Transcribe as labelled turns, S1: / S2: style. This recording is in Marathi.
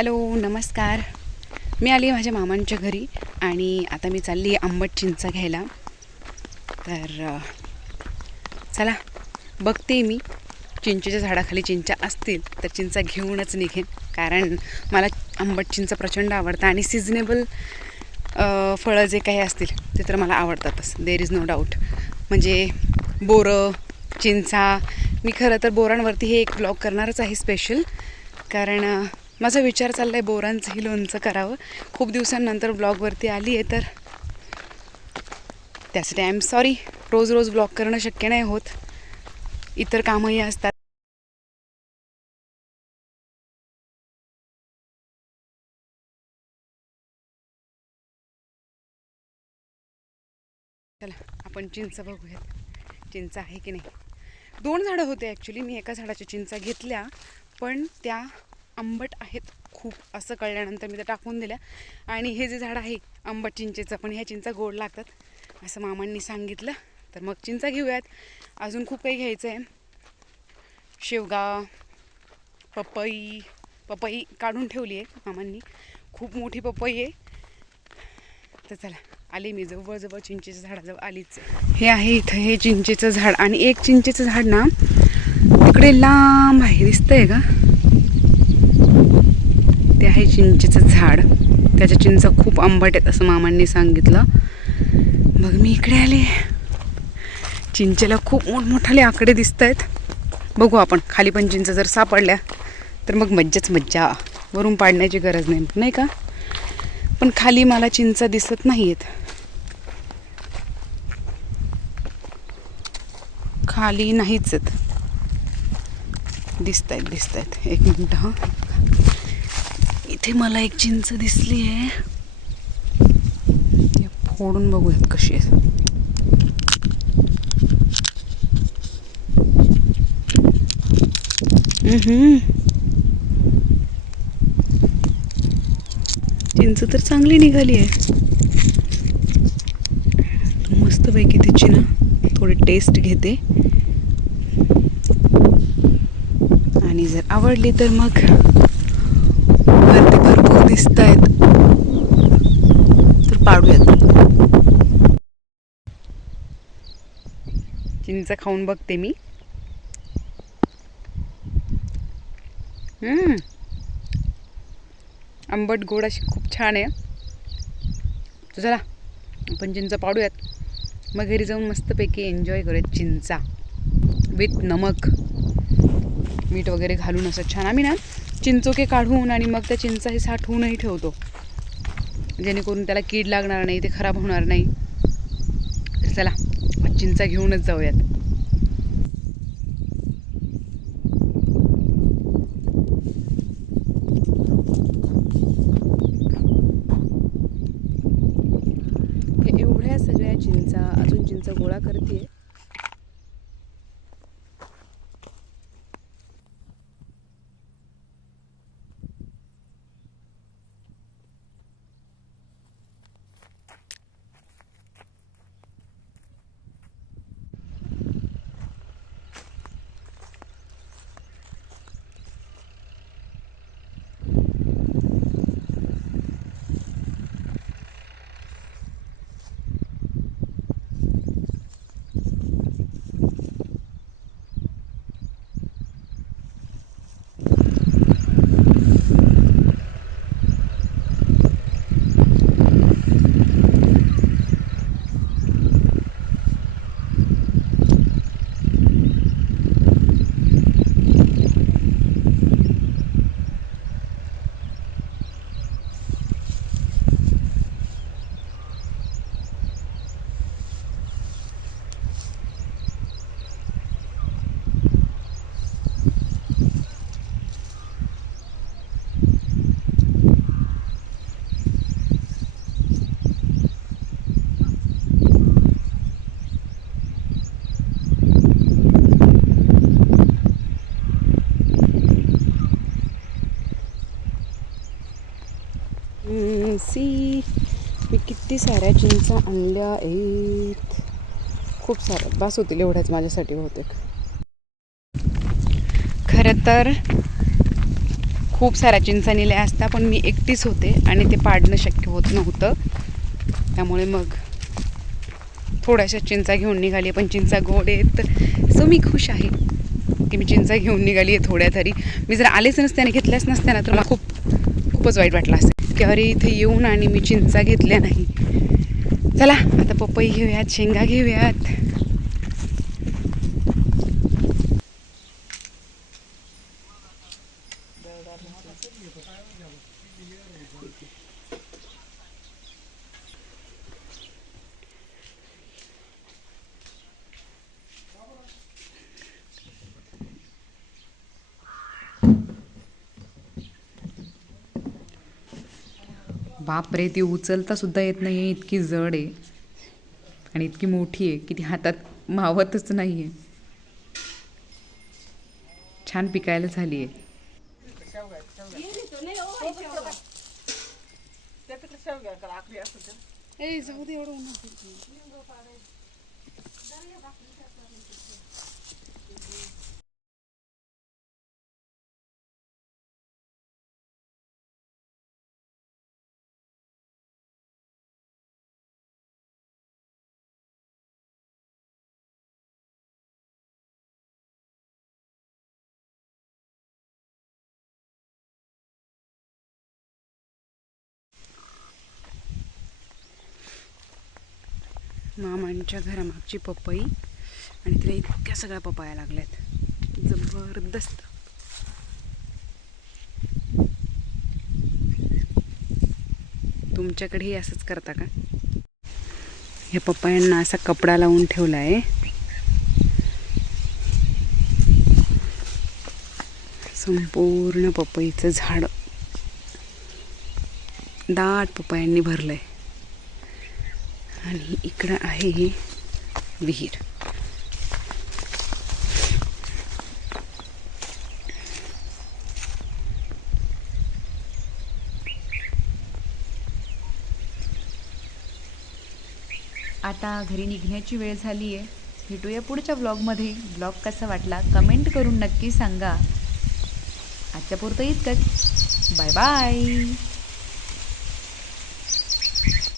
S1: हॅलो नमस्कार. मी आली माझ्या मामांच्या घरी आणि आता मी चालली आहे आंबट चिंच घ्यायला. तर चला बघते मी. चिंचेच्या झाडाखाली चिंचा असतील तर चिंचा घेऊनच निघेन. कारण मला आंबट चिंच प्रचंड आवडतं आणि सिजनेबल फळं जे काही असतील ते तर मला आवडतातच. देर इज नो डाऊट म्हणजे बोरं चिंचा मी खरं तर बोरांवरती हे एक ब्लॉग करणारच आहे स्पेशल कारण माझा विचार चालला आहे बोरांचंही लोणचं करावं. खूप दिवसांनंतर ब्लॉगवरती आली आहे तर. त्यासाठी आय एम सॉरी रोज रोज ब्लॉग करणं शक्य नाही होत. इतर कामंही असतात. चला आपण चिंच बघूयात. चिंच आहे की नाही? दोन झाडं होते ॲक्च्युली मी एका झाडाच्या चिंचा घेतल्या पण त्या आंबट आहेत खूप असं कळल्यानंतर मी त्या टाकून दिल्या. आणि हे जे झाड आहे आंबट चिंचेचं पण ह्या चिंचा गोड लागतात. असं मामांनी सांगितलं. तर मग चिंचा घेऊयात. अजून खूप काही घ्यायचं आहे शेवगा पपई पपई काढून ठेवली आहे मामांनी. खूप मोठी पपई आहे. तर चला आले मी जवळजवळ चिंचेच्या झाडाजवळ आलीच. हे आहे इथं हे चिंचेचं झाड. आणि एक चिंचेचं झाड ना तिकडे लांब आहे दिसतंय का? आहे चिंचेचं झाड. त्याच्या चिंचा खूप आंबट आहेत असं मामांनी सांगितलं. मग मी इकडे आले. चिंचेला खूप मोठमोठाले आकडे दिसत आहेत बघू आपण खाली पण चिंच जर सापडल्या तर मग मज्जाच मज्जा. वरून पाडण्याची गरज नाही नाही का? पण खाली मला चिंच दिसत नाही आहेत खाली नाहीच आहेत. दिसत आहेत दिसत आहेत एक मिनटं हां. इथे मला एक चिंच दिसली आहे फोडून बघूयात कशी आहे. चिंच तर चांगली निघाली आहे मस्तपैकी त्याची ना थोडी टेस्ट घेते. आणि जर आवडली तर मग दिसत आहेत तर पाडूयात. चिंच खाऊन बघते मी. हम्म. आंबट गोड अशी खूप छान आहे. चला आपण चिंच पाडूयात. मग घरी जाऊन मस्तपैकी एन्जॉय करूयात चिंचा. विथ नमक. मीठ वगैरे घालून असं छान. आम्ही ना चिंचोके काढून आणि मग त्या चिंचा हे साठवूनही ठेवतो. जेणेकरून त्याला कीड लागणार नाही ते खराब होणार नाही. चला चिंचा घेऊनच जाऊयात. हे एवढ्या सगळ्या चिंचा अजून चिंचा गोळा करते सी मी किती साऱ्या चिंचा आणल्या आहेत. खूप साऱ्या बास होतील एवढ्याच माझ्यासाठी बहुतेक. खरं तर खूप साऱ्या चिंचा नेल्या असता पण मी एकटीच होते आणि ते पाडणं शक्य होत नव्हतं. त्यामुळे मग थोड्याशा चिंचा घेऊन निघाली पण चिंचा गोड आहेत. सो मी खुश आहे की मी चिंचा घेऊन निघाली आहे थोड्या तरी. मी जर आलेच नसते आणि घेतल्याच नसत्या ना तर मला खूप खूपच वाईट वाटलं असेल. की अरे इथे येऊन आणि मी चिंचा घेतल्या नाही. चला आता पपई घेऊयात शेंगा घेऊयात. बापरे ती उचलता सुद्धा येत नाही आहे इतकी जड आहे. आणि इतकी मोठी आहे की ती हातात मावतच नाही आहे छान पिकायला झाली आहे एवढं मामांच्या घरामागची पपई आणि तिला इतक्या सगळ्या पपाया लागल्यात. जबरदस्त. तुमच्याकडेही असंच करता का? ह्या पप्पायांना असा कपडा लावून ठेवला आहे संपूर्ण पपईचं झाड. दाट पपयांनी आहे आणि इकडं आहे विहीर.
S2: आता घरी निघण्याची वेळ झाली आहे भेटूया पुढच्या ब्लॉगमध्ये ब्लॉग कसा वाटला कमेंट करून नक्की सांगा. आजच्या पुरतं इतकंच. Bye bye